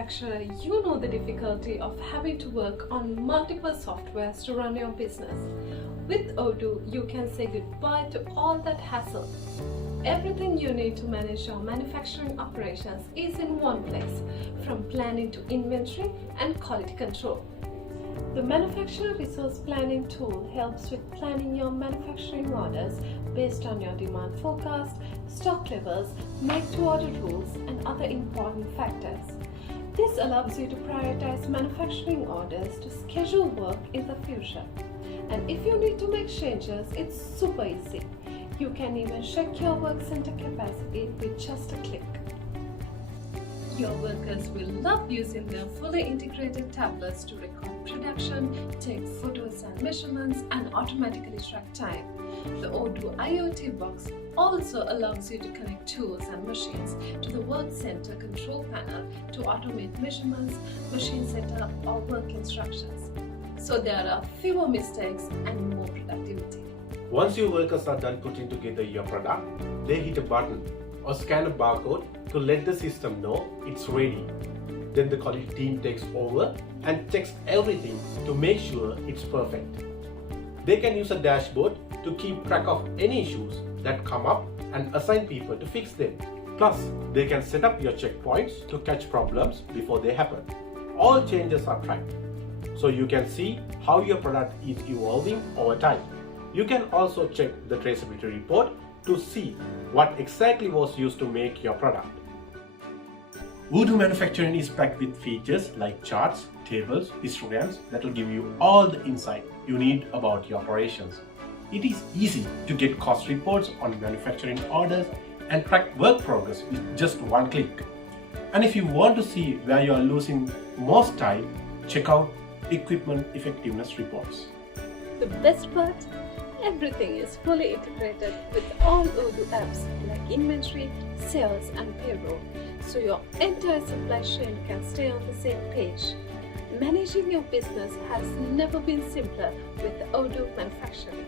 manufacturer, you know the difficulty of having to work on multiple softwares to run your business. With Odoo, you can say goodbye to all that hassle. Everything you need to manage your manufacturing operations is in one place, from planning to inventory and quality control. The Manufacturer Resource Planning tool helps with planning your manufacturing orders based on your demand forecast, stock levels, make-to-order rules, and other important factors. This allows you to prioritize manufacturing orders to schedule work in the future. And if you need to make changes, it's super easy. You can even check your work center capacity with just a click. Your workers will love using their fully integrated tablets to record production, take photos and measurements, and automatically track time. The Odoo IoT box also allows you to connect tools and machines to the work center control panel to automate measurements, machine setup, or work instructions. So there are fewer mistakes and more productivity. Once your workers are done putting together your product, they hit a button or scan a barcode to let the system know it's ready. Then the quality team takes over and checks everything to make sure it's perfect. They can use a dashboard to keep track of any issues that come up and assign people to fix them. Plus, they can set up your checkpoints to catch problems before they happen. All changes are tracked, so you can see how your product is evolving over time. You can also check the traceability report to see what exactly was used to make your product. Odoo Manufacturing is packed with features like charts, tables, histograms that will give you all the insight you need about your operations. It is easy to get cost reports on manufacturing orders and track work progress with just one click. And if you want to see where you are losing most time, check out equipment effectiveness reports. The best part? Everything is fully integrated with all Odoo apps like inventory, sales, and payroll, so your entire supply chain can stay on the same page. Managing your business has never been simpler with Odoo Manufacturing.